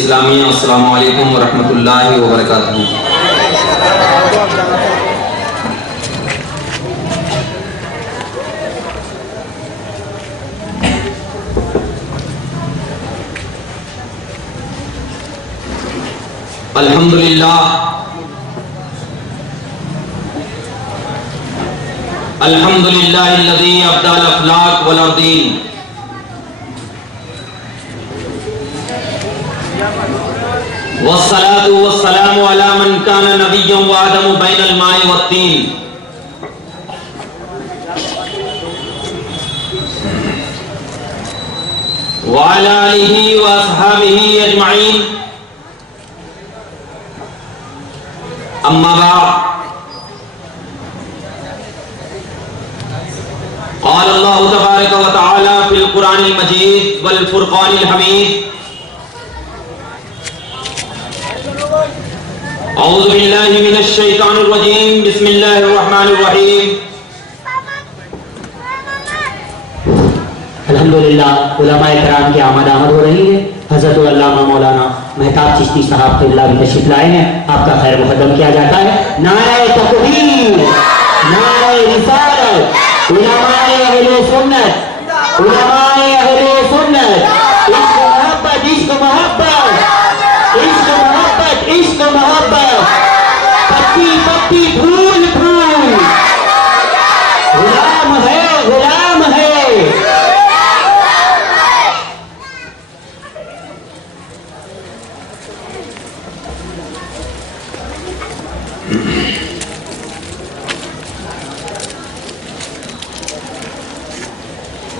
اسلامیہ السلام علیکم ورحمۃ اللہ وبرکاتہ۔ الحمدللہ الحمدللہ الذی ابدع الافلاک والارضین والصلاة والسلام على من كان نبيا وآدم بين الماء والطين وعلى آله وأصحابه أجمعين أما بعد قال الله تبارك وتعالى في القرآن المجيد والفرقان الحميد اعوذ باللہ من الشیطان الرجیم بسم اللہ الرحمن الرحیم۔ الحمدللہ علماء کرام کی آمد ہو رہی ہے۔ حضرت علامہ مولانا مہتاب چشتی صاحب قبلہ بھی تشریف لائے ہیں، آپ کا خیر مقدم کیا جاتا ہے۔ نعرہ تکبیر، نعرہ رسالت، علماء اہل سنت، علماء اہل سنت، عشق محبت، عشق محبت، عشق محبت، عشق محبت، پتی پتی پھول پھول، غلام ہے غلام ہے۔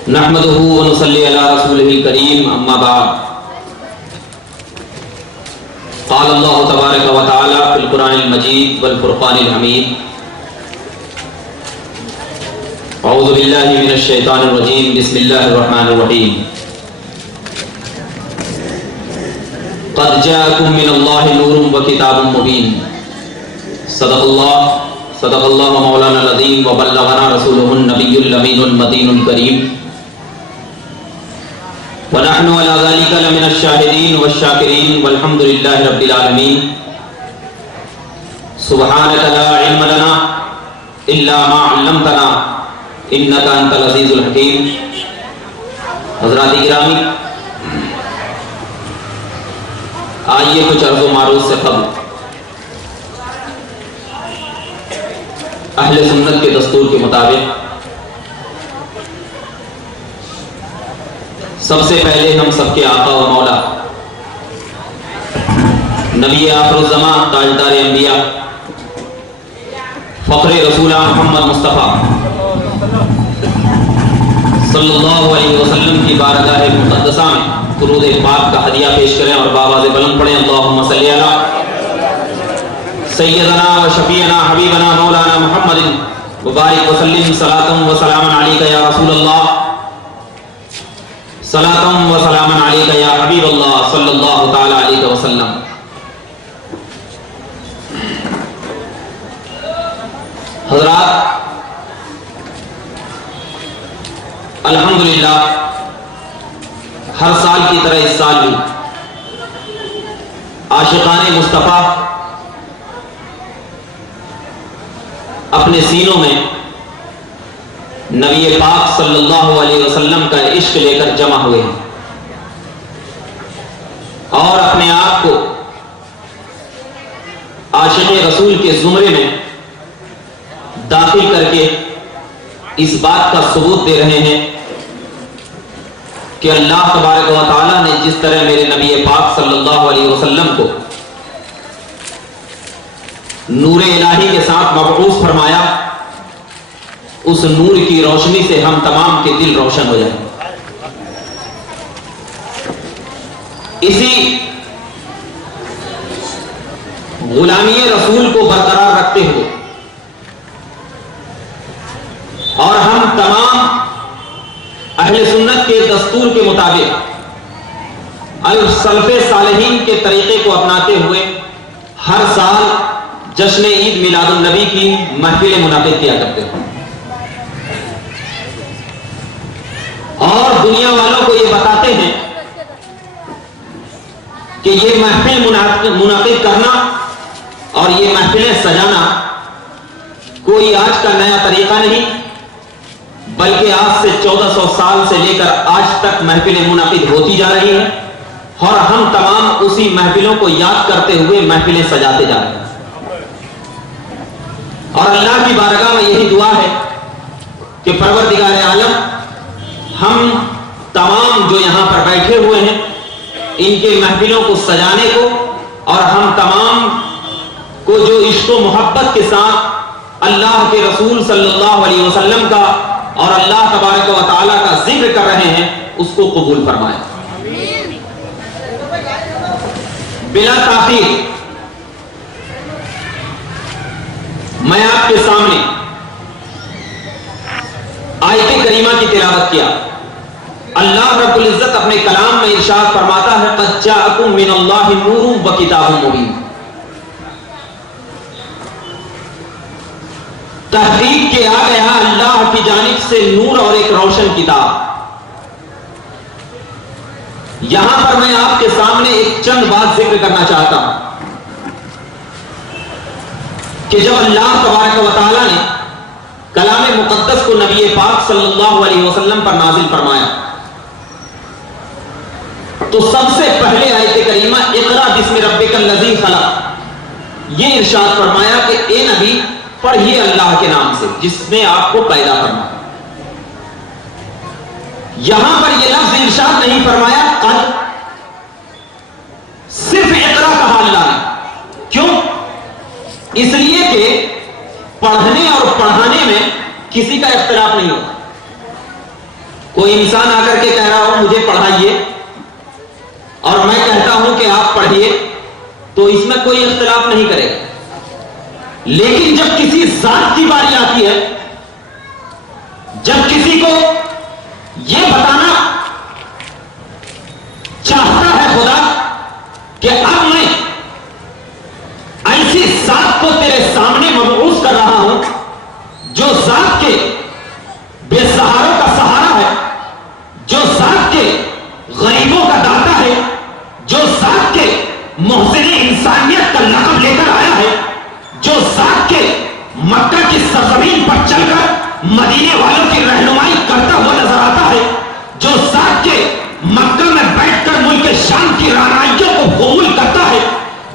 نحمدہ ونصلی علی رسولہ الکریم، اما بعد قال اللہ تبارک و تعالی فی القرآن المجید والفرقان الحمید اعوذ باللہ من الشیطان الرجیم بسم اللہ الرحمن الرحیم۔ قد جاءکم من اللہ نور وکتاب مبین، صدق اللہ مولانا العظیم وبلغنا رسولہ النبی الامین المتین الکریم، ونحن على ذلك لمن الشاهدين والشاكرين والحمد لله رب العالمين۔ سبحانك لا علم لنا إلا ما علمتنا إنك أنت العزيز الحكيم۔ حضرات گرامی، آئیے کچھ عرض و معروض سے قبل اہل سنت کے دستور کے مطابق سب سے پہلے ہم سب کے آقا و مولا نبی آخر الزمان تاجدار انبیاء فخر رسول محمد مصطفیٰ صلی اللہ علیہ وسلم کی بارگاہ مقدسہ میں درود پاک کا ہدیہ پیش کریں اور بآواز بلند پڑھیں۔ اللہم صلی علی سیدنا و شفیعنا حبیبنا مولانا محمد وبارک وسلم صلاۃ و سلام علیک یا رسول اللہ، صلاۃ و سلام علیک یا حبیب اللہ صلی اللہ تعالی علیہ وسلم۔ حضرات، الحمدللہ ہر سال کی طرح اس سال بھی عاشقان مصطفیٰ اپنے سینوں میں نبی پاک صلی اللہ علیہ وسلم کا عشق لے کر جمع ہوئے ہیں اور اپنے آپ کو عاشق رسول کے زمرے میں داخل کر کے اس بات کا ثبوت دے رہے ہیں کہ اللہ تبارک و تعالیٰ نے جس طرح میرے نبی پاک صلی اللہ علیہ وسلم کو نور الہی کے ساتھ مبعوث فرمایا، اس نور کی روشنی سے ہم تمام کے دل روشن ہو جائیں۔ اسی غلامی رسول کو برقرار رکھتے ہوئے اور ہم تمام اہل سنت کے دستور کے مطابق السلف صالحین کے طریقے کو اپناتے ہوئے ہر سال جشن عید میلاد النبی کی محفل منعقد کیا کرتے ہیں اور دنیا والوں کو یہ بتاتے ہیں کہ یہ محفل منعقد کرنا اور یہ محفلیں سجانا کوئی آج کا نیا طریقہ نہیں، بلکہ آج سے 1400 سال سے لے کر آج تک محفلیں منعقد ہوتی جا رہی ہیں، اور ہم تمام اسی محفلوں کو یاد کرتے ہوئے محفلیں سجاتے جا رہے ہیں۔ اور اللہ کی بارگاہ میں یہی دعا ہے کہ پروردگار عالم ہم تمام جو یہاں پر بیٹھے ہوئے ہیں ان کے محفلوں کو سجانے کو، اور ہم تمام کو جو عشق و محبت کے ساتھ اللہ کے رسول صلی اللہ علیہ وسلم کا اور اللہ تبارک و تعالیٰ کا ذکر کر رہے ہیں اس کو قبول فرمائے۔ بلا تاخیر میں آپ کے سامنے آیت کریمہ کی تلاوت کیا۔ اللہ رب العزت اپنے کلام میں ارشاد فرماتا ہے قد جاءکم من اللہ نور و کتاب مبین۔ تحقیق کے آ گیا اللہ کی جانب سے نور اور ایک روشن کتاب۔ یہاں پر میں آپ کے سامنے ایک چند بات ذکر کرنا چاہتا ہوں کہ جب اللہ تبارک و تعالیٰ نے کلام مقدس کو نبی پاک صلی اللہ علیہ وسلم پر نازل فرمایا تو سب سے پہلے آیت کریمہ اقرا بسم ربک الذی خلق یہ ارشاد فرمایا کہ اے نبی پڑھیے اللہ کے نام سے جس نے آپ کو پیدا فرمایا۔ یہاں پر یہ لفظ ارشاد نہیں فرمایا قد، صرف اقرا کہا اللہ نے۔ کیوں؟ اس لیے کہ پڑھنے اور پڑھانے میں کسی کا اختلاف نہیں ہوتا۔ کوئی انسان آ کر کے کہہ رہا ہو مجھے پڑھائیے اور میں کہتا ہوں کہ آپ پڑھیے تو اس میں کوئی اختلاف نہیں کرے گا، لیکن جب کسی ذات کی باری آتی ہے، جب کسی کو یہ بتانا چاہتا ہے خدا کہ اب میں ایسی ذات کو تیرے سامنے مبعوث کر رہا ہوں جو ذات کے بے سہاروں کا سہارا ہے، جو ذات کے غریبوں کا داتا ہے، جو ذات کے محسن انسانیت کا لقب لے کر آیا ہے، جو ذات کے مکہ کی سرزمین پر چل کر مدینے والوں کی رہنمائی کرتا ہوا نظر آتا ہے، جو ذات کے مکہ میں بیٹھ کر ملک شام کی رہنمائیوں کو قبول کرتا ہے،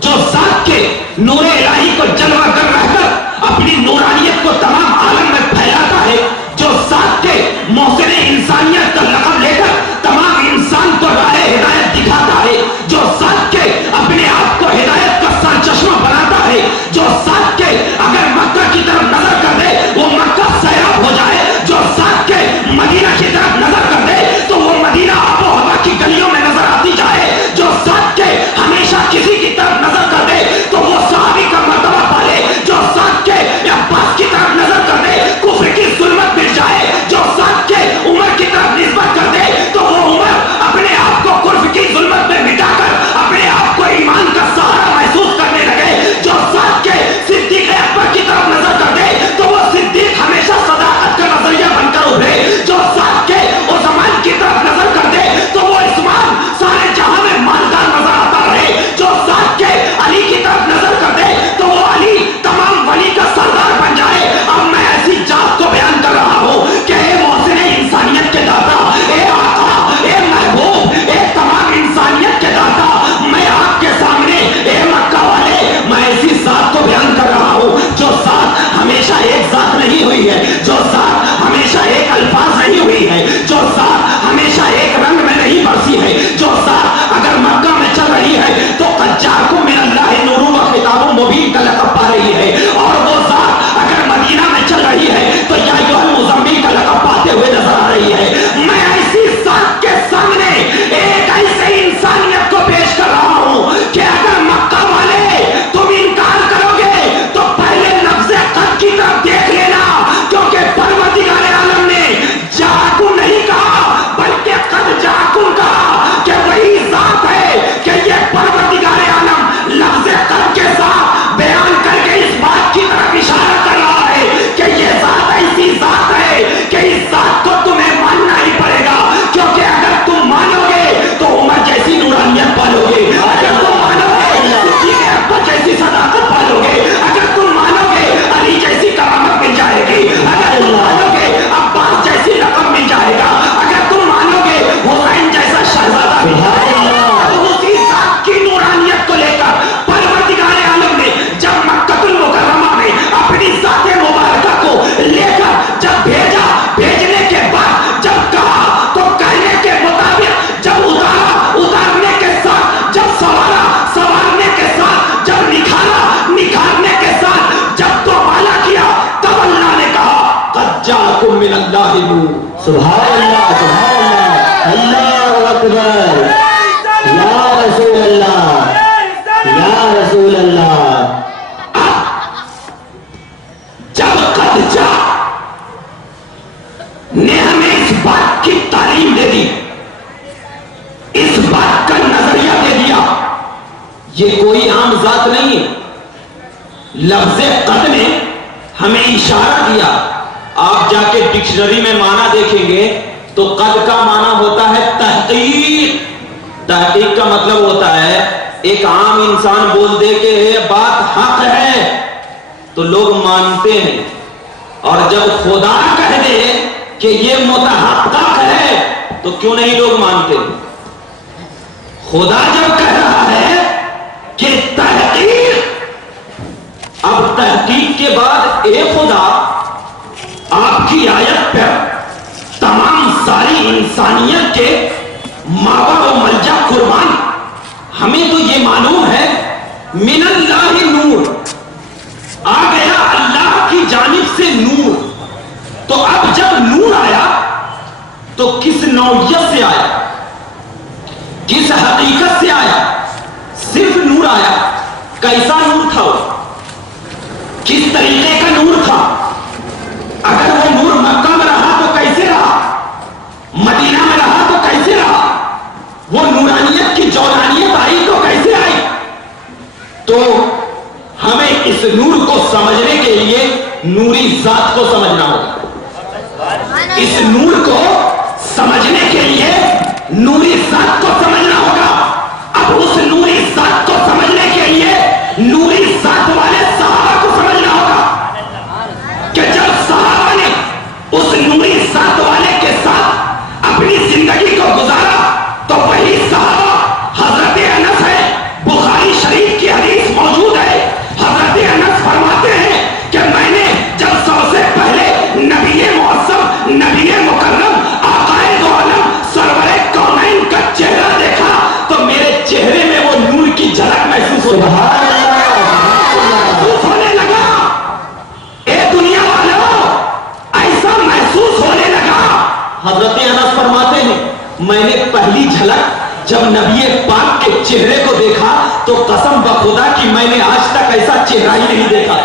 جو ذات کے نور الہی کو جلوہ کر رہ کر اپنی نورانیت کو تمام عالم میں پھیلاتا ہے، جو ذات کے محسن انسانیت کا لقب لے کر تمام انسان کو راہ ہدایت دکھاتا ہے، جو ذات کے اپنے آپ کو ہدایت کا سرچشمہ بناتا ہے، جو ذات کے اگر مکہ کی طرف نظر کر دے وہ مکہ سیراب ہو جائے، جو ذات کے مدینہ کی طرف نظر کر دے تو وہ مدینہ آب و ہوا کی گلیوں میں نظر آتی جائے، جو ذات کے ہمیشہ کسی کی طرف نظر کر دے تو وہ صحابی کا مرتبہ پالے، جو ذات کے عباس کی طرف نظر کر دے کفر کی ظلمت مٹ جائے، جو ذات کے عمر کی طرف نسبت کر دے تو وہ عمر اپنے آپ کو کفر کی ظلمت میں مٹا کر اپنے آپ کو ایمان کا سہارا محسوس کرنے لگے، جو ذات کے صدیق اکبر کی طرف نظر کر دے تو وہ صدیق ہمیشہ صداقت کا نظریہ بن کر ابھرے، جو ذات کے عثمان کی طرف نظر کر دے تو وہ عثمان سارے جہاں میں مالدار نظر آتا رہے، جو ذات کے علی کی طرف نظر کر دے تو وہ علی تمام ولی کا سردار بن جائے۔ اب میں ایسی ذات کو بیان کر رہا ہوں کہ اے محسن انسانیت کے داتا، اے آقا، اے محبوب، اے تمام انسانیت کے داتا، میں آپ کے سامنے اے مکہ والے میں ایسی ذات کو بیان کر رہا ہوں جو ذات ہمیشہ ایک ذات نہیں ہوئی ہے، جو ذات ہمیشہ ایک الفاظ نہیں ہوئی ہے، جو ذات ہمیشہ ایک رنگ میں نہیں برسی ہے، جو ذات اگر مکہ میں چل رہی ہے تو قد جاءکم من اللہ نور و کتاب مبین کا لقب پا رہی ہے، اور وہ ذات اگر مدینہ میں چل رہی ہے تو یا ایھا المزمل کا لقب پاتے ہوئے نظر آ رہی ہے۔ میں ایسی ذات کے سامنے ایک ایسے انسانیت کو پیش کر رہا ہوں کہ اگر مکہ والے تم انکار کرو گے تو پہلے لفظ قد کی طرف دیکھ لینا، کیونکہ پروردگار عالم نے جاءکم نہیں کہا بلکہ قد جاءکم کہا کہ وہی ذات ہے کہ یہ پروردگار سبحان اللہ اللہ اکبر یا رسول اللہ یا رسول اللہ. جب خدیجہ نے ہمیں اس بات کی تعلیم دے دی, اس بات کا نظریہ دے دیا, یہ کوئی عام ذات نہیں ہے. لفظ قد نے ہمیں اشارہ دیا. آپ جا کے ڈکشنری میں معنی دیکھیں گے تو قد کا معنی ہوتا ہے تحقیق. تحقیق کا مطلب ہوتا ہے ایک عام انسان بول دے کہ یہ بات حق ہے تو لوگ مانتے ہیں, اور جب خدا کہہ دے کہ یہ متحقق ہے تو کیوں نہیں لوگ مانتے. خدا جب کہہ رہا ہے کہ تحقیق, اب تحقیق کے بعد اے خدا آپ کی آیت پر تمام ساری انسانیت کے ماوا و ملجا قربان. ہمیں تو یہ معلوم ہے من اللہ نور, آ گیا اللہ کی جانب سے نور. تو اب جب نور آیا تو کس نوعیت سے آیا, کس حقیقت سے آیا؟ صرف نور آیا. کیسا نور تھا وہ, کس طریقے کا نور تھا؟ اگر وہ نور مکہ میں رہا تو کیسے رہا, مدینہ میں رہا تو کیسے رہا, وہ نورانیت کی جولانیت آئی تو کیسے آئی؟ تو ہمیں اس نور کو سمجھنے کے لیے نوری ذات کو سمجھنا ہوگا. اس نور کو سمجھنے کے لیے نوری ذات کو سمجھنا ہوگا. اب اس نوری ذات کو سمجھنے کے لیے نوری ذات والے صحابہ کو سمجھنا ہوگا کہ جب صحابہ نے اس نوری ذات والے کے ساتھ اپنی زندگی کو گزارا تو وہی صحابہ حضرت انس ہے. بخاری شریف کی حدیث موجود ہے. حضرت انس فرماتے ہیں کہ میں نے جب سب سے پہلے نبی معظم, نبی مکرم, آقائے دو عالم, سرور کونین کا چہرہ دیکھا تو میرے چہرے میں وہ نور کی جھلک محسوس ہونے لگا. اے دنیا والوں, ایسا محسوس ہونے لگا. حضرت انس فرماتے ہیں میں نے پہلی جھلک جب نبی پاک کے چہرے کو دیکھا تو قسم بخدا کہ میں نے آج تک ایسا چہرہ ہی نہیں دیکھا,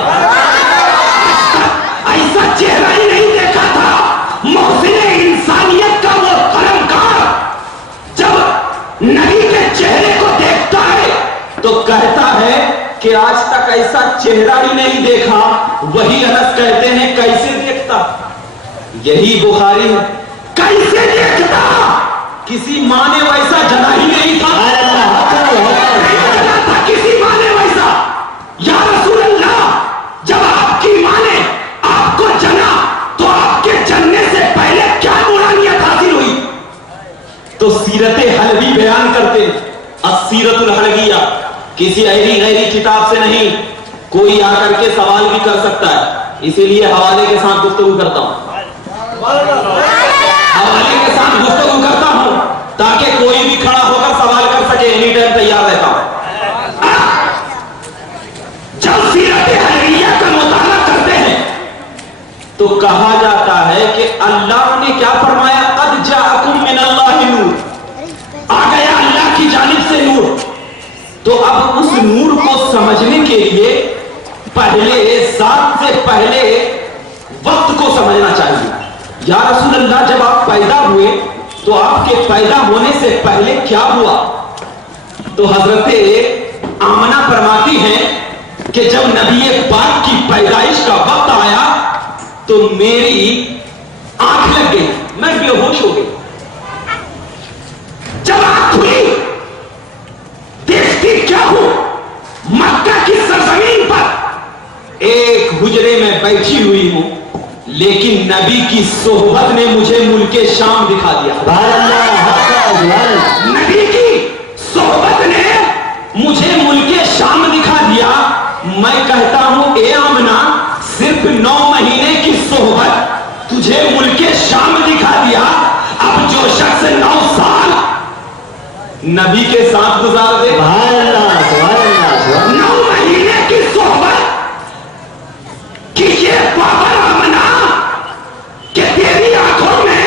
ایسا چہرہ ہی نہیں دیکھا تھا. محسن انسانیت کا وہ قلمکار جب نبی کے چہرے کو دیکھتا ہے تو کہتا ہے کہ آج تک ایسا چہرہ ہی نہیں دیکھا. وہی انس کہتے ہیں کیسے دیکھتا, یہی بخاری ہے, کیسے دیکھتا, کسی ماں نے ویسا جنا ہی نہیں تھا, کسی ماں نے ویسا. یا رسول اللہ, جب آپ کی ماں نے آپ کو جنا تو آپ کے جننے سے پہلے کیا نورانیت حاصل ہوئی؟ تو سیرت حلوی بیان کرتے, السیرت الحلویہ, کسی ایسی غیری کتاب سے نہیں. کوئی آ کر کے سوال بھی کر سکتا ہے, اسی لیے حوالے کے ساتھ گفتگو کرتا ہوں, حوالے کے ساتھ گفتگو کرتا ہوں تاکہ کوئی بھی کھڑا ہو کر سوال کر سکے. اینی ٹائم تیار رہتا ہوں. جب سیرت حلویہ کا مطالعہ کرتے ہیں تو کہا جاتا ہے کہ اللہ نے کیا فرمایا, قد جاءکم من اللہ نور, آ گیا اللہ کی جانب سے نور. تو اب اس نور کو سمجھنے کے لیے پہلے ذات سے پہلے وقت کو سمجھنا چاہیے. یا رسول اللہ, جب آپ پیدا ہوئے تو آپ کے پیدا ہونے سے پہلے کیا ہوا؟ تو حضرت آمنہ فرماتی ہیں کہ جب نبی پاک کی پیدائش کا وقت آیا تو میری آنکھ لگ گئی, میں بے ہوش ہو گئی. جب آنکھ کھلی دیکھتی کیا ہوں, مکہ کی سرزمین پر ایک حجرے میں بیٹھی ہوئی ہوں, لیکن نبی کی صحبت نے مجھے ملک شام دکھا دیا. نبی کی صحبت نے مجھے ملک شام دکھا دیا. میں کہتا ہوں اے آمنہ, صرف 9 مہینے کی صحبت تجھے ملک شام دکھا دیا. اب جو شخص 9 سال نبی کے ساتھ گزار دے, 9 مہینے کی صحبت کی یہ پاور آمنہ کہ تیری آنکھوں میں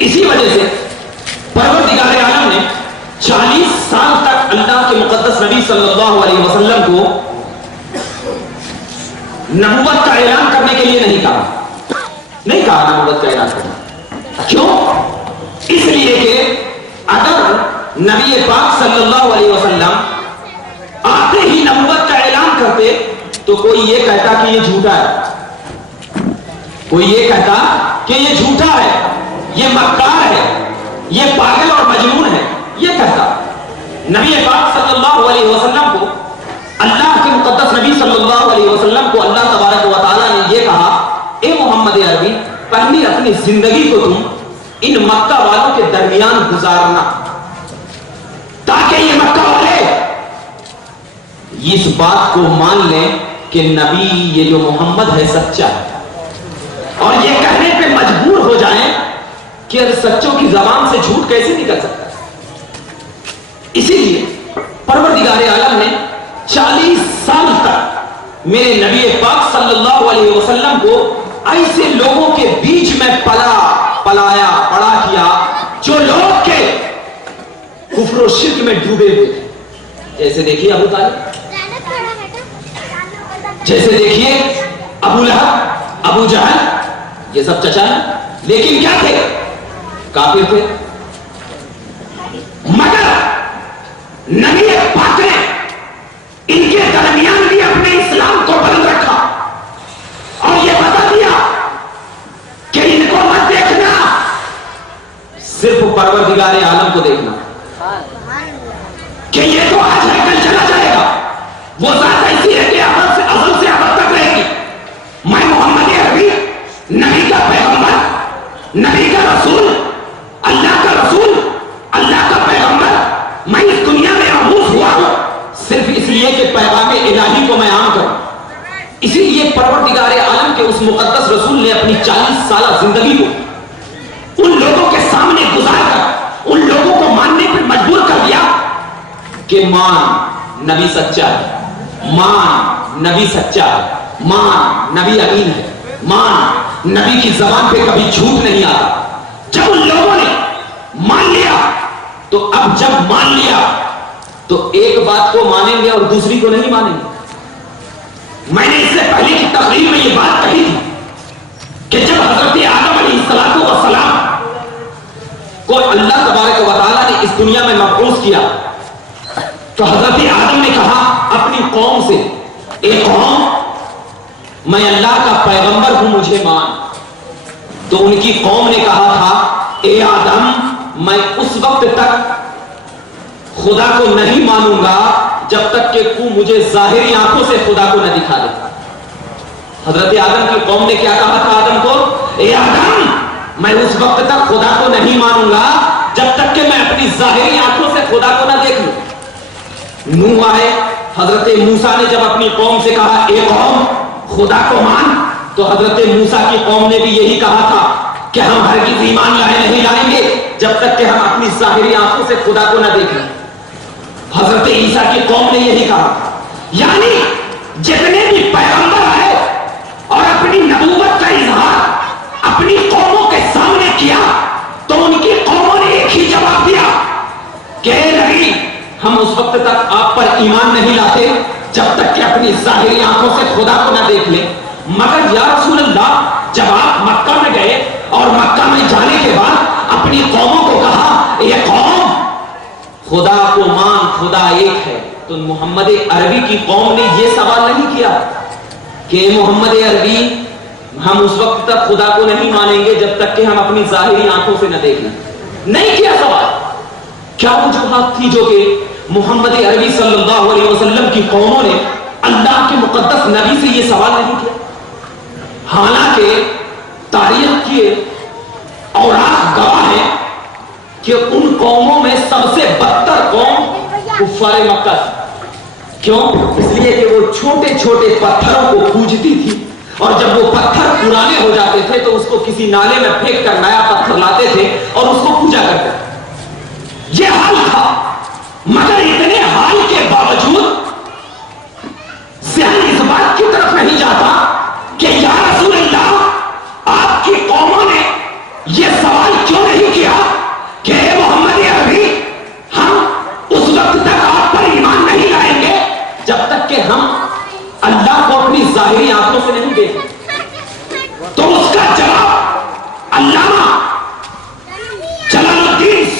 اسی وجہ سے پروردگار عالم نے 40 سال تک اللہ کے مقدس نبی صلی اللہ علیہ وسلم کو نبوت کا اعلان کرنے کے لیے نہیں کہا نبوت کا اعلان کرنا. کیوں؟ اس لیے کہ اگر نبی پاک صلی اللہ علیہ وسلم آتے ہی نبوت کا اعلان کرتے تو کوئی یہ کہتا کہ یہ جھوٹا ہے، کوئی یہ کہتا کہ یہ جھوٹا ہے، یہ مکار ہے، یہ پاگل اور مجنون ہے، یہ کہتا. نبی پاک صلی اللہ علیہ وسلم کو اللہ کے مقدس نبی صلی اللہ علیہ وسلم کو اللہ تبارک و تعالیٰ نے یہ کہا، اے محمد عربی پہلی اپنی زندگی کو تم ان مکہ والوں کے درمیان گزارنا تاکہ یہ مکہ والے اس بات کو مان لیں کہ نبی یہ جو محمد ہے سچا ہے، اور یہ کہنے پہ مجبور ہو جائیں کہ سچوں کی زبان سے جھوٹ کیسے نکل سکتا ہے. اسی لیے پروردگار عالم نے 40 سال تک میرے نبی پاک صلی اللہ علیہ وسلم کو ایسے لوگوں کے بیچ میں پلایا پڑا کیا جو لوگ کے کفر و شرک میں ڈوبے ہوئے تھے. جیسے دیکھیے ابو طالب، جیسے دیکھیے ابو لہب، ابو جہل، یہ سب چچا ہیں لیکن کیا تھے؟ کافر تھے. مگر نبی پاک نے ان کے درمیان بھی اپنے اسلام کو بلند رکھا اور یہ بتا دیا کہ ان کو مت دیکھنا، صرف پروردگار عالم کو دیکھنا کہ یہ تو آج ہے کل چلا جائے گا. وہ ذات ایسی ہے کہ ازل سے ابد تک رہے گی. میں محمد عربی نبی کا پیغمبر، نبی کا رسول، اللہ کا رسول، اللہ کا پیغمبر، میں اس دنیا میں مبعوث ہوا ہوں صرف اس لیے کہ پیغام الہی کو میں عام کروں. اسی لیے پروردگار عالم کے اس مقدس رسول نے اپنی 40 سالہ زندگی کو ان لوگوں کے سامنے گزار کر ان لوگوں کو ماننے پر مجبور کر دیا کہ مان نبی سچا ہے، مان نبی سچا ہے، مان نبی امین ہے، مان نبی کی زبان پہ کبھی جھوٹ نہیں آتا. جب ان لوگوں نے مان لیا تو اب جب مان لیا تو ایک بات کو مانیں گے اور دوسری کو نہیں مانیں گے. میں نے اس سے پہلے کی تقریر میں یہ بات کہی تھی کہ جب حضرت آدم علیہ السلام کو اللہ تبارک و تعالیٰ نے اس دنیا میں مبعوث کیا تو حضرت آدم نے کہا اپنی قوم سے، اے قوم میں اللہ کا پیغمبر ہوں، مجھے مان. تو ان کی قوم نے کہا تھا، اے آدم میں اس وقت تک خدا کو نہیں مانوں گا جب تک کہ تو مجھے ظاہری آنکھوں سے خدا کو نہ دکھا دے. حضرت آدم کی قوم نے کیا کہا تھا آدم کو؟ اے آدم میں اس وقت تک خدا کو نہیں مانوں گا جب تک کہ میں اپنی ظاہری آنکھوں سے خدا کو نہ دیکھ لوں. نوح آئے، حضرت موسیٰ نے جب اپنی قوم سے کہا اے قوم خدا کو مان، تو حضرت موسیٰ کی قوم نے بھی یہی کہا تھا کہ ہم ہرگز ایمان نہیں لائیں گے جب تک کہ ہم اپنی ظاہری آنکھوں سے خدا کو نہ دیکھ لیں. حضرت عیسیٰ کی قوم نے یہی کہا. یعنی جتنے بھی پیغمبر آئے اور اپنی نبوت کا اظہار اپنی قوموں کے سامنے کیا تو ان کی قوموں نے ایک ہی جواب دیا کہ اے نبی ہم اس وقت تک آپ پر ایمان نہیں لاتے جب تک کہ اپنی ظاہری آنکھوں سے خدا کو نہ دیکھ لیں. مگر یا رسول اللہ جب آپ مکہ میں گئے اور مکہ میں جانے کے بعد اپنی قوموں کو کہا یہ قوم خدا کو مان، خدا ایک ہے، تو محمد عربی کی قوم نے یہ سوال نہیں کیا کہ محمد عربی ہم اس وقت تک خدا کو نہیں مانیں گے جب تک کہ ہم اپنی ظاہری آنکھوں سے نہ دیکھ لیں. نہیں کیا سوال. کیا وجوہات تھی جو کہ محمد عربی صلی اللہ علیہ وسلم کی قوموں نے اللہ کے مقدس نبی سے یہ سوال نہیں کیا؟ حالانکہ تاریخ کے اوراق گواہ ہیں کہ ان قوموں میں سب سے بدتر قوم کفار مکہ تھی. کیوں؟ اس لیے کہ وہ چھوٹے چھوٹے پتھروں کو پوجتی تھی اور جب وہ پتھر پرانے ہو جاتے تھے تو اس کو کسی نالے میں پھینک کر نیا پتھر لاتے تھے اور اس کو پوجا کرتے تھے. یہ حال تھا. مگر اتنے حال کے باوجود ذہن اس بات کی طرف نہیں جاتا کہ یا رسول اللہ آپ کی قوموں نے یہ سوال کیوں نہیں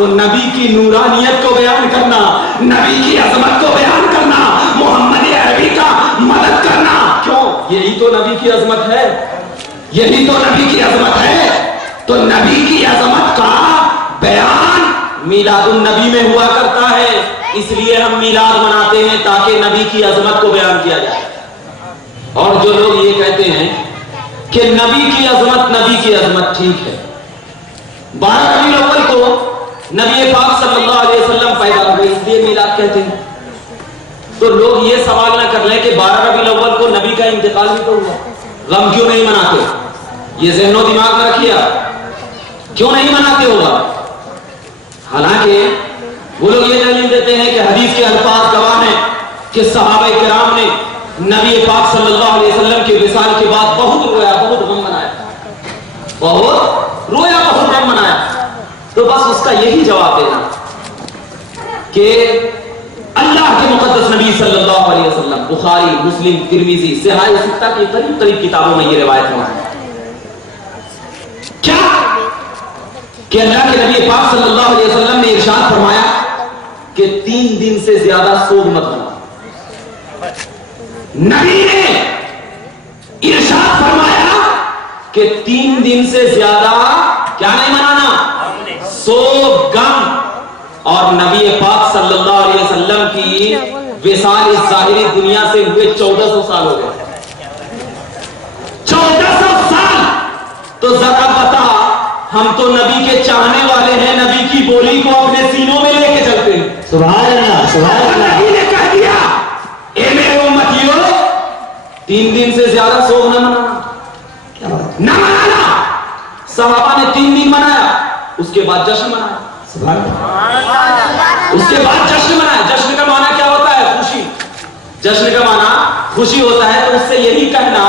تو نبی کی نورانیت کو بیان کرنا, نبی کی عظمت کو بیان کرنا, محمد عربی کا مدد کرنا. کیوں؟ یہی تو نبی کی عظمت ہے, یہی تو نبی کی عظمت ہے. تو نبی کی عظمت کا بیان میلاد النبی میں ہوا کرتا ہے, اس لیے ہم میلاد مناتے ہیں تاکہ نبی کی عظمت کو بیان کیا جائے. اور جو لوگ یہ کہتے ہیں کہ نبی کی عظمت ٹھیک ہے, 12 ربیع الاول کو نبی پاک صلی اللہ علیہ وسلم پیدا ہوئے اس لیے میلاد کہتے ہیں. تو لوگ یہ سوال نہ کر لیں کہ 12 ربیع الاول کو نبی کا انتقال بھی تو ہوا, غم کیوں نہیں مناتے؟ یہ ذہن و دماغ میں رکھیے, کیوں نہیں مناتے ہوگا؟ حالانکہ وہ لوگ یہ دلیل دیتے ہیں کہ حدیث کے الفاظ گواہ ہیں کہ صحابہ کرام نے نبی پاک صلی اللہ علیہ وسلم کے وصال کے بعد بہت رویا, بہت غم منایا, بہت رویا, بہت غم منایا. تو بس اس کا یہی جواب دینا کہ اللہ کے مقدس نبی صلی اللہ علیہ وسلم, بخاری, مسلم, ترمذی, صحاح ستہ کی قریب کتابوں میں یہ روایت ہے. کیا کہ اللہ کے نبی پاک صلی اللہ علیہ وسلم نے ارشاد فرمایا کہ 3 دن سے زیادہ سوگ مت مناؤ. نبی نے ارشاد فرمایا کہ 3 دن سے زیادہ کیا نہیں منانا؟ سوگ, غم. اور نبی پاک صلی اللہ علیہ وسلم کی وصال اس ظاہری دنیا سے ہوئے 1400 سال ہو گئے. 1400 سال. تو ذرا بتا, ہم تو نبی کے چاہنے والے ہیں, نبی کی بولی کو اپنے سینوں میں لے کے چلتے ہیں. سبحان اللہ, سبحان اللہ. نبی نے کہہ دیا اے میرے امتیوں 3 دن سے زیادہ سوگ نہ منانا, نہ منانا. صحابہ نے 3 دن منایا, اس کے بعد جشن منایا. سبحان اللہ. اس کے بعد جشن منایا. جشن کا معنی کیا ہوتا ہے؟ خوشی. جشن کا معنی خوشی ہوتا ہے. تو اس سے یہی کہنا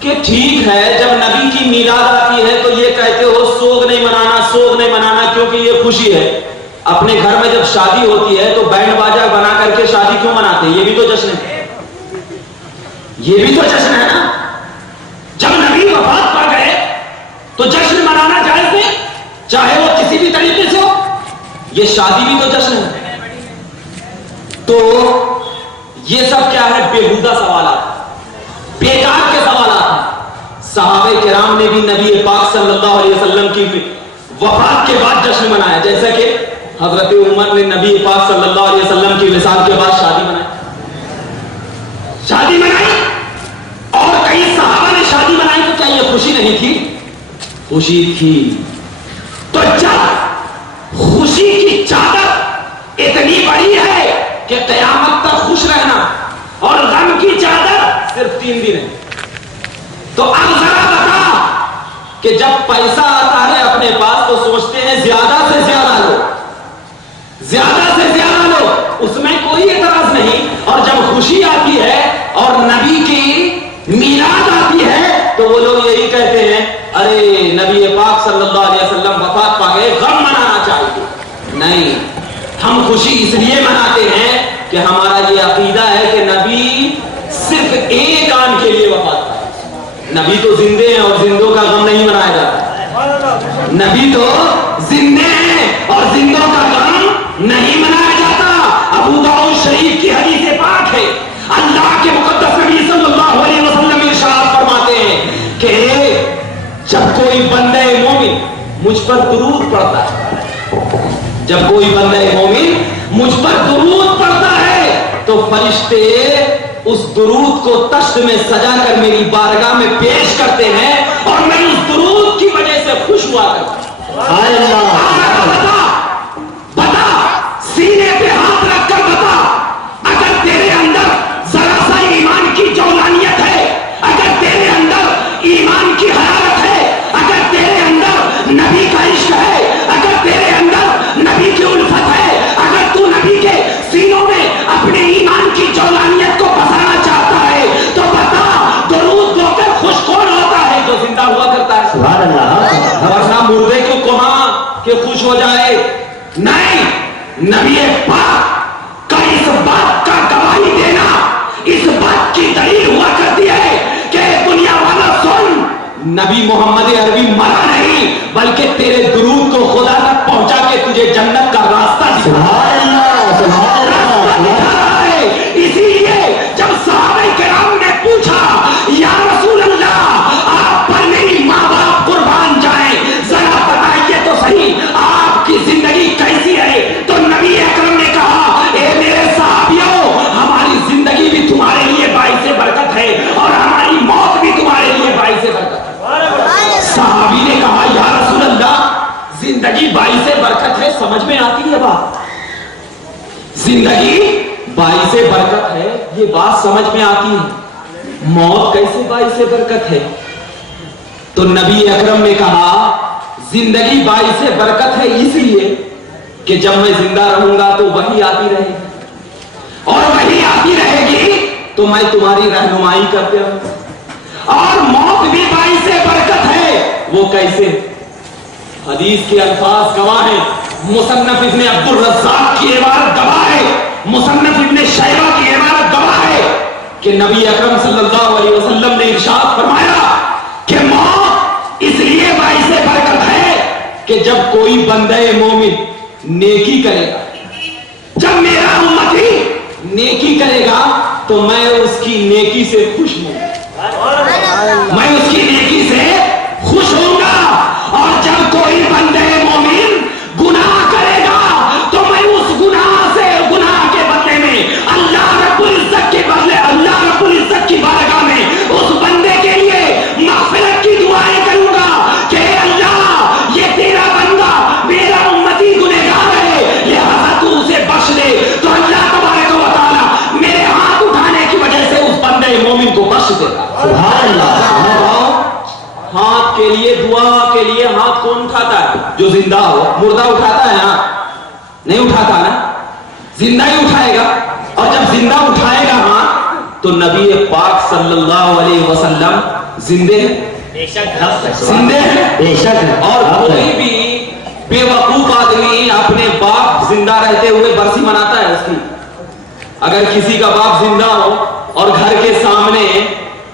کہ ٹھیک ہے جب نبی کی میلاد آتی ہے تو یہ کہتے ہو سوگ نہیں منانا, سوگ نہیں منانا کیونکہ یہ خوشی ہے. اپنے گھر میں جب شادی ہوتی ہے تو بینڈ باجا بنا کر کے شادی کیوں مناتے ہیں؟ یہ بھی تو جشن ہے, یہ بھی تو جشن ہے نا. جب نبی وفات پا گئے تو جشن منانا جائز نہیں, چاہے وہ کسی بھی طریقے سے ہو. یہ شادی بھی تو جشن ہے. تو یہ سب کیا ہے؟ بےہودہ سوالات, بیکار کے سوالات ہیں. صحابہ کرام نے بھی نبی پاک صلی اللہ علیہ وسلم کی وفات کے بعد جشن منایا, جیسا کہ حضرت عمر نے نبی پاک صلی اللہ علیہ وسلم کی وصال کے بعد شادی منائی. اور کئی صحابہ نے شادی منائی. تو کیا یہ خوشی نہیں تھی؟ خوشی تھی. تو جب خوشی کی چادر اتنی بڑی ہے کہ قیامت تک خوش رہنا, اور غم کی چادر صرف 3 دن ہے, تو اب ذرا بتا کہ جب پیسہ آتا ہے اپنے پاس تو سوچتے ہیں زیادہ سے زیادہ لو, زیادہ سے زیادہ لو, اس میں کوئی اعتراض نہیں. اور جب خوشی آتی ہے اور نبی کی میلاد آتی ہے تو وہ لوگ یہی کہتے ہیں ارے نبی پاک صلی اللہ علیہ وسلم وفات پا گئے, غم منانا چاہیے. نہیں, ہم خوشی اس لیے مناتے ہیں کہ ہمارا یہ عقیدہ ہے کہ نبی صرف ایک کام کے لیے وفات پائے. نبی تو زندے ہیں اور زندوں کا غم نہیں منایا جاتا. نبی تو زندے ہیں اور زندوں کا غم نہیں منایا جاتا. ابو داؤد شریف کی حدیث پاک ہے, اللہ کے مقدس نبی صلی اللہ علیہ وسلم ارشاد فرماتے ہیں کہ جب کوئی بندہ مومن مجھ پر درود پڑتا ہے, جب کوئی بندہ مومن مجھ پر درود پڑتا ہے تو فرشتے اس درود کو تشت میں سجا کر میری بارگاہ میں پیش کرتے ہیں اور میں اس درود کی وجہ سے خوش ہوا کرتا ہوں. بتا, سینے پہ ہاتھ رکھ کر بتا, اگر تیرے اندر ذرا سا ایمان کی جولانیت ہے, اگر تیرے اندر ایمان کی حرارت ہے, اگر تیرے اندر نبی کا عشق ہے, اگر تیرے اندر نبی کی الفت ہے, اگر تو نبی کے سینوں میں اپنے ایمان کی جولانیت کو بسانا چاہتا ہے تو بتا درود بول کر خوش کون ہوتا ہے؟ جو زندہ ہوا کرتا ہے. سبحان اللہ. ورنہ مردے کو کہاں کہ خوش ہو جائے. نہیں, نبی پاک کا اس بات کا گواہی دینا اس بات کی دلیل ہوا کرتی ہے کہ دنیا والا سن, نبی محمد عربی مرا نہیں بلکہ تیرے درود کو خدا تک پہنچا کے تجھے جنت کا راستہ سبحان اللہ سبحان اللہ. اسی لیے جب صحابہ کرام نے پوچھا یا رسول اللہ آپ پر میری ماں باپ قربان جائیں ذرا بتائیے تو صحیح آپ کی زندگی کیسی ہے, تو نبی اکرم نے کہا اے میرے صحابیوں ہماری زندگی بھی تمہارے لیے باعث برکت ہے اور ہماری موت بھی تمہارے لیے باعث برکت ہے. صحابی نے کہا یا رسول اللہ زندگی باعث برکت ہے, سمجھ میں آتی ہے بات, زندگی باعث برکت ہے یہ بات سمجھ میں آتی ہے, موت کیسے باعث برکت ہے؟ تو نبی اکرم نے کہا زندگی باعث برکت ہے اس لیے کہ جب میں زندہ رہوں گا تو وہی آتی رہے گی اور وہی آتی رہے گی تو میں تمہاری رہنمائی کرتے رہوں, اور موت بھی باعث برکت ہے. وہ کیسے؟ حدیث کے الفاظ گواہ ہیں, مصنف ابن عبد الرزاق کی عبارت گواہ ہے, مصنف ابن شیبہ کی عبارت گواہ ہے کہ نبی اکرم صلی اللہ علیہ وسلم نے ارشاد فرمایا کہ موت اس لیے باعث برکت ہے کہ جب کوئی بندہ مومن نیکی کرے گا, جب میرا امتی نیکی کرے گا تو میں اس کی نیکی سے خوش ہوں, میں اس کی نیکی سے خوش ہوں گا, اور جب کوئی بندہ مومن گناہ کرے گا تو میں اس گناہ سے, گناہ کے بدلے میں اللہ رب العزت کے بدلے, اللہ رب العزت کی بارگاہ میں اس بندے کے لیے مغفرت کی دعائیں کروں گا کہ اللہ یہ تیرا بندہ میرا امتی گنہگار ہے لہذا تو اسے بخش دے. تو اللہ تبارک و تعالی میرے ہاتھ اٹھانے کی وجہ سے اس بندے مومن کو بخش دے گا. سبحان اللہ. ہاتھ کے لیے, دعا کے لیے ہاتھ کون اٹھاتا ہے؟ جو زندہ ہو. مردہ اٹھاتا ہے ہاتھ نہیں اٹھاتا نا, زندہ ہی اٹھائے گا, اور جب زندہ اٹھائے گا ہاتھ تو نبی پاک صلی اللہ علیہ وسلم زندے ہیں, زندے ہیں بے شک. اور کوئی بھی بے وقوف آدمی اپنے باپ زندہ رہتے ہوئے برسی مناتا ہے اس کی. اگر کسی کا باپ زندہ ہو اور گھر کے سامنے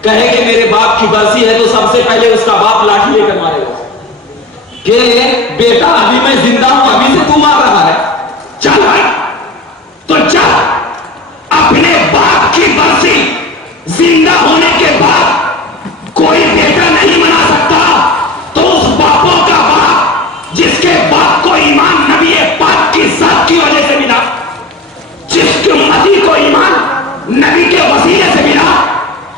کہے کہ میرے باپ کی برسی ہے تو سب سے پہلے اس کا باپ لاٹھی لے کر مارے گا کہ بیٹا ابھی میں زندہ ہوں, ابھی سے تو مار رہا ہے, چل بھائی. تو جب اپنے باپ کی برسی زندہ ہونے کے بعد کوئی بیٹا نہیں منا سکتا تو اس باپوں کا باپ جس کے باپ کو ایمان نبی پاک کی ذات کی وجہ سے ملا, جس کی امتی کو ایمان نبی کے وسیلے سے ملا,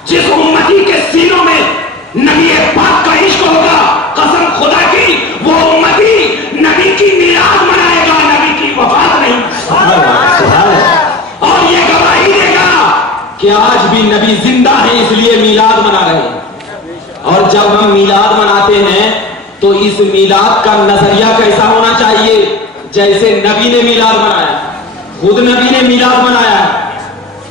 جس امتی کے سینوں میں نبی پاک کا عشق ہوگا, قسم خدا کی وہ امتی نبی کی میلاد منائے گا, نبی کی وفات نہیں. اور یہ گواہی دے گا کہ آج بھی نبی زندہ ہے اس لیے میلاد منا رہے ہیں. اور جب ہم میلاد مناتے ہیں تو اس میلاد کا نظریہ کیسا ہونا چاہیے؟ جیسے نبی نے میلاد منایا, خود نبی نے میلاد منایا.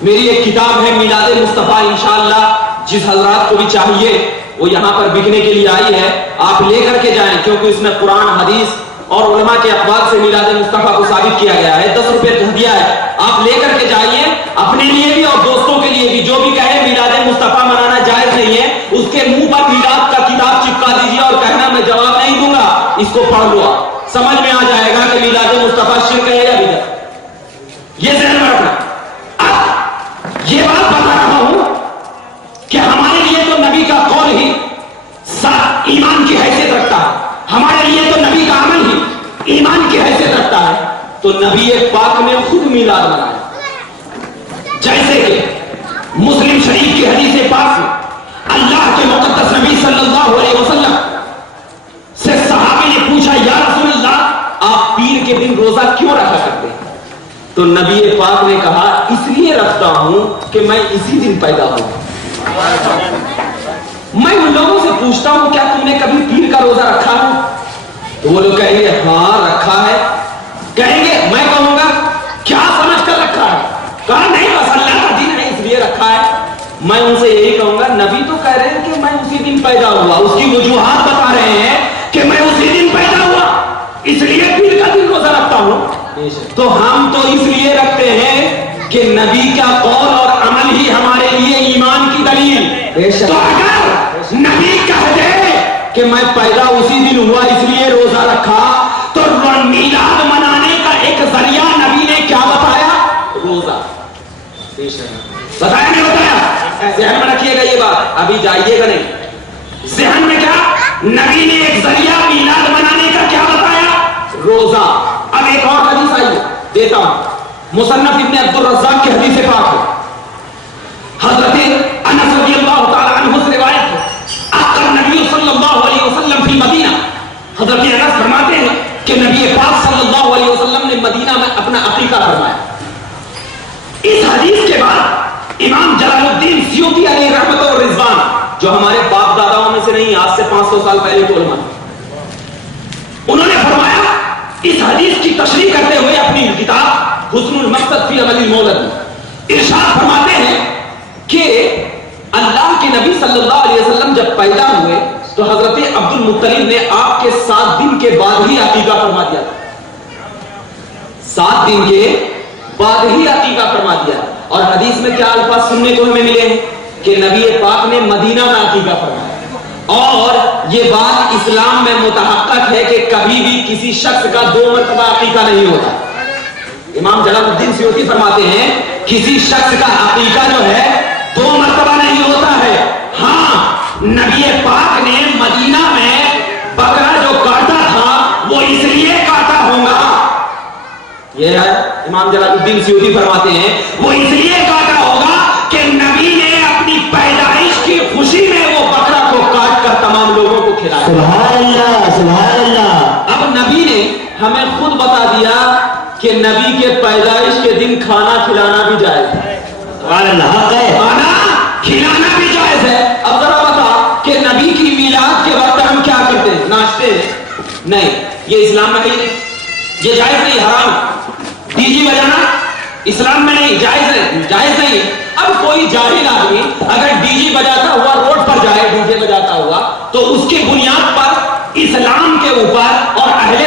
میری ایک کتاب ہے میلاد مصطفیٰ, انشاءاللہ جس حضرات کو بھی چاہیے وہ یہاں پر بکنے کے لیے آئی ہے, آپ لے کر کے جائیں, کیونکہ اس میں قرآن حدیث اور علماء کے اقوال سے میلاد مصطفیٰ کو ثابت کیا گیا ہے. 10 روپے ہدیہ ہے, آپ لے کر کے جائیے, اپنے لیے بھی اور دوستوں کے لیے بھی. جو بھی کہے میلاد مصطفیٰ منانا جائز نہیں ہے اس کے منہ پر میلاد کا کتاب چپکا دیجیے اور کہنا میں جواب نہیں دوں گا, اس کو پڑھ لو, سمجھ میں آ جائے گا کہ میلاد مصطفیٰ شرک ہے یا بدعت. یہ ذہن میں رکھنا. یہ بات بتا رہا ہوں کہ ہمارے لیے تو نبی کا قول ہی ایمان کی حیثیت رکھتا ہے, ہمارے لیے تو نبی کا عمل ہی ایمان کی حیثیت رکھتا ہے. تو نبی پاک نے خود میلاد منایا, جیسے کہ مسلم شریف کی حدیث پاک میں اللہ کے مقدس نبی صلی اللہ علیہ وسلم سے صحابی نے پوچھا یا رسول اللہ آپ پیر کے دن روزہ کیوں رکھا کرتے ہیں؟ تو نبی پاک نے کہا اس لیے رکھتا ہوں کہ میں اسی دن پیدا ہوں. میں ان لوگوں سے پوچھتا ہوں کیا تم نے کبھی پیر کا روزہ رکھا ہے؟ تو وہ لوگ کہیں گے ہاں رکھا ہے. کہیں گے میں کہوں گا کیا سمجھ کر رکھا ہے؟ کہا نہیں بس اللہ کا دن ہے اس لیے رکھا ہے. میں ان سے یہی کہوں گا نبی تو کہہ رہے ہیں کہ میں اسی دن پیدا ہوا, اس کی وجوہات بتا رہے ہیں کہ میں اسی دن پیدا ہوا اس لیے پیر کا دن روزہ رکھتا ہوں. تو ہم تو اس لیے رکھتے ہیں کہ نبی کا قول اور عمل ہی ہمارے لیے ایمان کی دلیل. تو اگر نبی کہہ دے کہ میں پیدا اسی دن ہوا اس لیے روزہ رکھا تو میلاد منا بتایا نہیں بتایا؟ ذہن میں رکھیے گا یہ بات، ابھی جائیے گا نہیں ذہن میں. کیا نبی نے ایک ذریعہ میلاد منانے کا کیا بتایا؟ روزہ. اب ایک اور حدیث آئی دیتا ہوں، مصنف ابن عبد الرزاق کی حدیث پاک ہے. حضرت انس رضی اللہ تعالی عنہ سے روایت ہے، اقر نبی صلی اللہ علیہ وسلم فی مدینہ. حضرت انس فرماتے ہیں کہ نبی پاک صلی اللہ علیہ وسلم نے مدینہ میں اپنا عقیقہ فرمایا. اس حدیث کے بعد امام جلال الدین سیوطی علیہ رحمت و رضوان، جو ہمارے باپ داداؤں میں سے نہیں، آج سے 500 سال پہلے کے علماء، انہوں نے فرمایا اس حدیث کی تشریح کرتے ہوئے اپنی کتاب حسن المقصد فی عمل المولد میں ارشاد فرماتے ہیں کہ اللہ کے نبی صلی اللہ علیہ وسلم جب پیدا ہوئے تو حضرت عبد المطلب نے آپ کے 7 دن کے بعد ہی عقیقہ فرما دیا. 7 دن کے بعد ہی عقیقہ فرما دیا. اور حدیث میں کیا الفاظ سننے کو ہمیں ملے ہیں کہ نبی پاک نے مدینہ میں عقیقہ فرمایا. اور یہ بات اسلام میں متحقق ہے کہ کبھی بھی کسی شخص کا 2 مرتبہ عقیقہ نہیں ہوتا. امام جلال الدین سیوطی فرماتے ہیں کسی شخص کا عقیقہ جو ہے 2 مرتبہ نہیں ہوتا ہے. ہاں نبی پاک نے مدینہ میں بکرا جو کاٹا تھا وہ اس لیے کاٹا ہوگا، یہ ہے امام جلال الدین سیوطی فرماتے ہیں وہ اس لیے کاٹا ہوگا کہ نبی نے اپنی پیدائش کی خوشی میں وہ بکرا کو کاٹ کر تمام لوگوں کو کھلایا. سبحان اللہ سبحان اللہ. اب نبی نے ہمیں خود بتا دیا کہ نبی کے پیدائش کے دن کھانا کھلانا بھی جائز ہے. سبحان اللہ حق ہے. کھانا کھلانا بھی جائز ہے. اب ذرا بتا کہ نبی کی میلاد کے وقت ہم کیا کرتے ہیں؟ ناچتے ہیں؟ نہیں، یہ اسلام میں نہیں، یہ جائز نہیں، حرام. ڈی جی بجانا اسلام میں نہیں، جائز ہے، جائز نہیں. اب کوئی جاہل آدمی اگر ڈی جی بجاتا ہوا روڈ پر جائے، ڈی جے بجاتا ہوا، تو اس کی بنیاد پر اسلام کے اوپر اور اہل